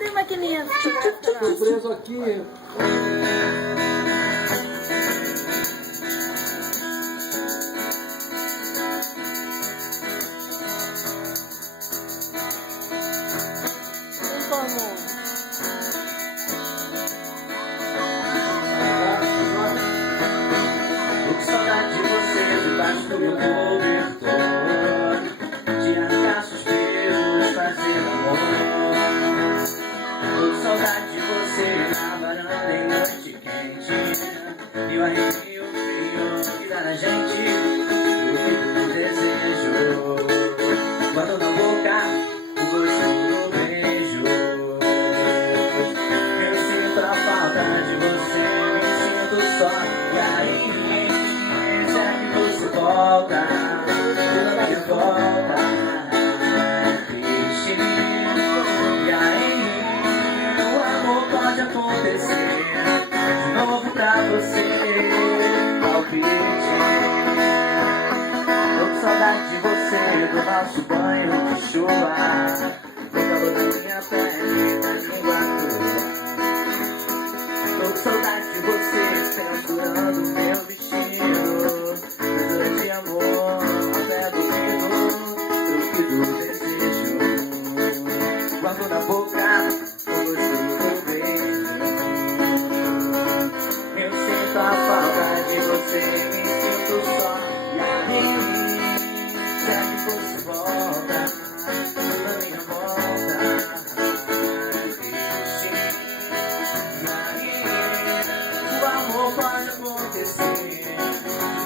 Cadê a maquininha? Tô preso aqui. Tô com saudade de você debaixo do meu cobertor, de arrancar suspiros, fazer amor. Tô com saudade de você na varanda em noite quente, e o arrepio frio que dá na gente, do desejo. Guardo na boca o gosto do beijo. Eu sinto a falta de você, me sinto só. E aí, será que você volta? Pela minha volta, triste. E aí, o amor pode acontecer de novo pra você, palpite. Tô com saudade de você, do nosso banho de chuva, do calor da minha pele, da língua tua. Tô com saudade de você, censurando meu vestido, cantora de amor, ao pé do ouvido, truque do desejo. Guardo na boca o gosto do beijo. Eu sinto a falta de você, me sinto só. E aí, será que você volta? Pela minha volta, triste. E aí, o amor pode acontecer de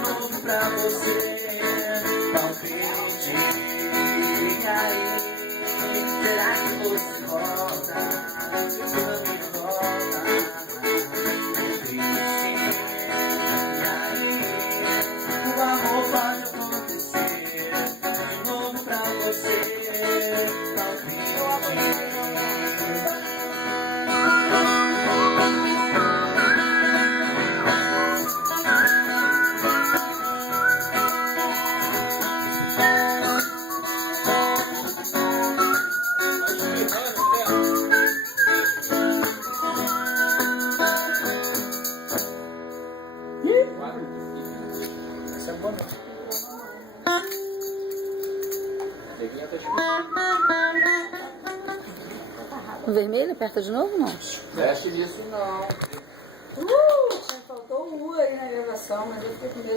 novo pra você, palpite. E aí, será que você volta? Pela minha volta, triste. E aí, o amor pode acontecer de novo pra você, palpite. Essa é boa mesmo. Neguinha tá O vermelho aperta de novo, não? Mexe nisso não. Faltou o U aí na gravação, mas eu fiquei com medo.